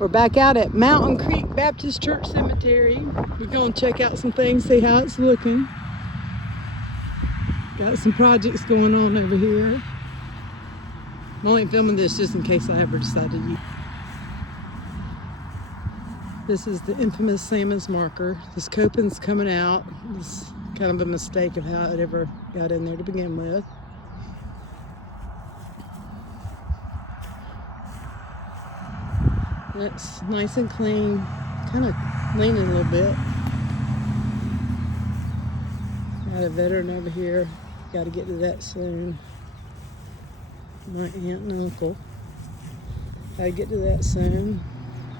We're back out at Mountain Creek Baptist Church Cemetery. We're going to check out some things, see how it's looking. Got some projects going on over here. I'm only filming this just in case I ever decide to use. This is the infamous Salmon's marker. This coping's coming out. It's kind of a mistake of how it ever got in there to begin with. It's nice and clean, kind of leaning a little bit. Got a veteran over here. Got to get to that soon. My aunt and uncle. Got to get to that soon.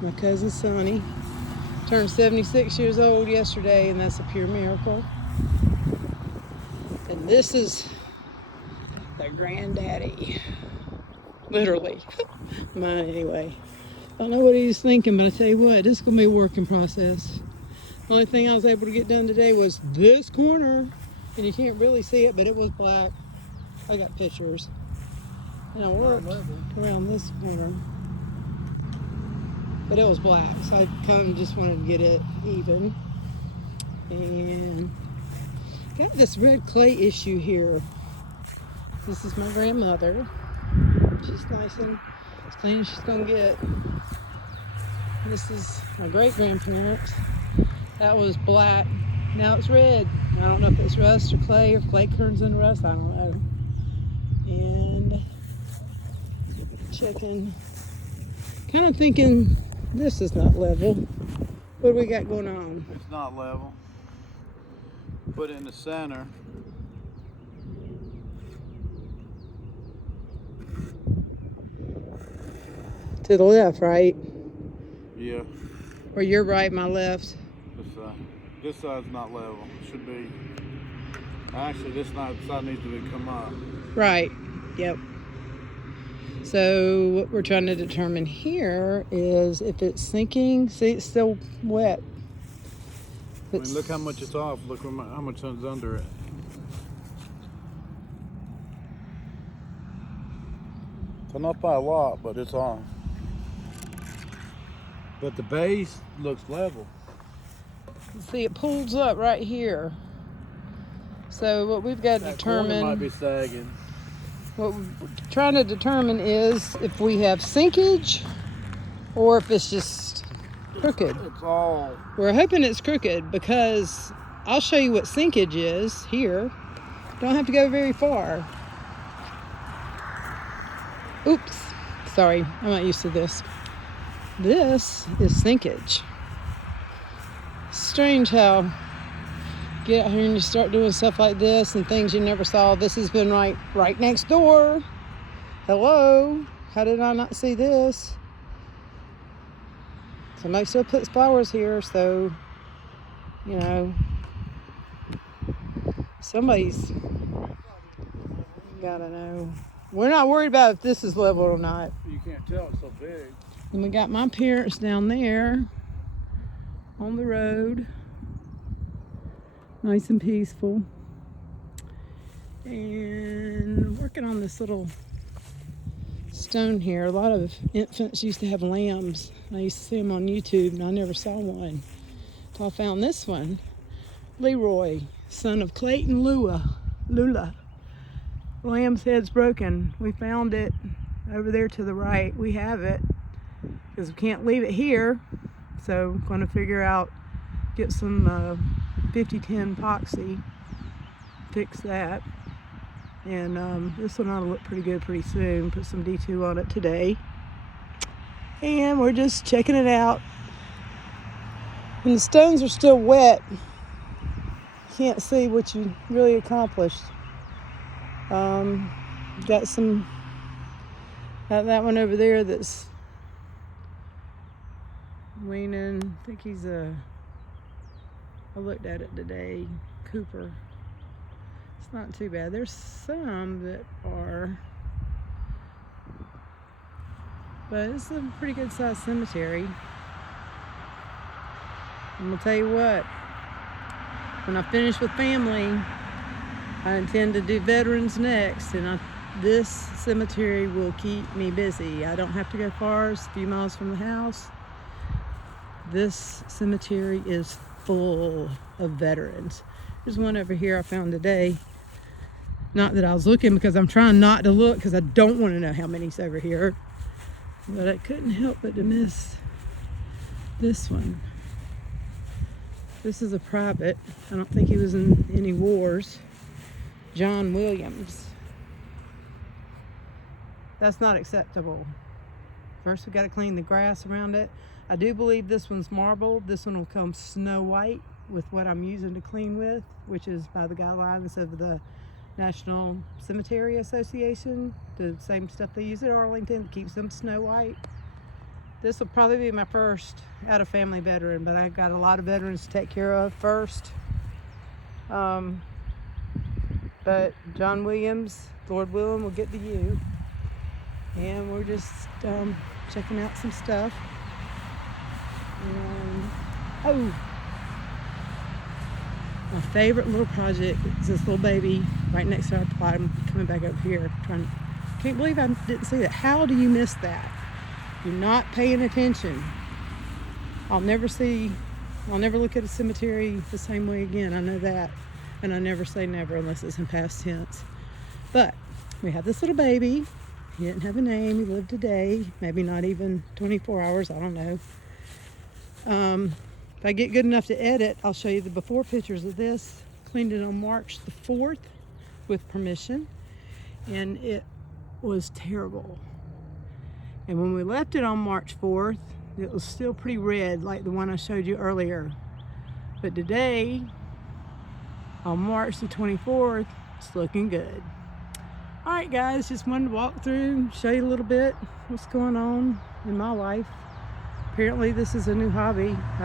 My cousin Sonny turned 76 years old yesterday, and that's a pure miracle. And this is the granddaddy. Literally. Mine anyway. I don't know what he's thinking, but I tell you what, this is going to be a working process. The only thing I was able to get done today was this corner, and you can't really see it, but it was black. I got pictures. And I worked around this corner, but it was black, so I kind of just wanted to get it even. And got this red clay issue here. This is my grandmother. She's nice and as clean as she's going to get. This is my great-grandparents. That was black. Now it's red. I don't know if it's rust or clay, or if clay turns into rust. I don't know. And checking. Kind of thinking this is not level. What do we got going on? It's not level. Put it in the center. To the left, right? Yeah. Or you're right, my left. This side's not level. It should be. Actually, this side needs to come up. Right. Yep. So what we're trying to determine here is if it's sinking. See, it's still wet. I mean, look how much it's off. Look how much is under it. It's not by a lot, but it's off. But the base looks level. See, it pulls up right here. So what we've got to determine, might be sagging. What we're trying to determine is if we have sinkage or if it's just crooked. It's all. We're hoping it's crooked because I'll show you what sinkage is here. Don't have to go very far. Oops, sorry, I'm not used to this. This is sinkage. Strange how you get out here and you start doing stuff like this and things you never saw. This has been right next door. Hello, how did I not see this? Somebody still puts flowers here, so you know somebody's gotta know. We're not worried about if this is level or not. You can't tell, it's so big. And we got my parents down there on the road. Nice and peaceful. And working on this little stone here. A lot of infants used to have lambs. I used to see them on YouTube, and I never saw one. So I found this one. Leroy, son of Clayton Lula. Lamb's head's broken. We found it over there to the right. We have it because we can't leave it here. So I'm going to figure out, get some 5010 epoxy, fix that. And this one ought to look pretty good pretty soon. Put some D2 on it today. And we're just checking it out. And the stones are still wet. Can't see what you really accomplished. Got some, that one over there that's leaning. I think he's I looked at it today, Cooper. It's not too bad. There's some that are, but it's a pretty good sized cemetery. I'm gonna tell you what, when I finish with family, I intend to do veterans next, and this cemetery will keep me busy. I don't have to go far. It's a few miles from the house. this cemetery is full of veterans. There's one over here I found today. Not that I was looking, because I'm trying not to look because I don't want to know how many's over here. But I couldn't help but to miss this one. This is a private. I don't think he was in any wars. John Williams. That's not acceptable. First we got to clean the grass around it. I do believe this one's marbled. This one will come snow white with what I'm using to clean with, which is by the guidelines of the National Cemetery Association. The same stuff they use at Arlington keeps them snow white. This will probably be my first out of family veteran, but I've got a lot of veterans to take care of first. But John Williams, Lord willing, will get to you. And we're just checking out some stuff. And, oh, my favorite little project is this little baby right next to our plot. I'm coming back up here. Can't believe I didn't see that. How do you miss that? You're not paying attention. I'll never look at a cemetery the same way again. I know that. And I never say never unless it's in past tense. But we have this little baby. He didn't have a name. He lived a day, maybe not even 24 hours. I don't know. If I get good enough to edit, I'll show you the before pictures of this. Cleaned it on March the 4th with permission. And it was terrible. And when we left it on March 4th, it was still pretty red like the one I showed you earlier. But today, on March the 24th, it's looking good. All right, guys, just wanted to walk through, show you a little bit what's going on in my life. Apparently this is a new hobby.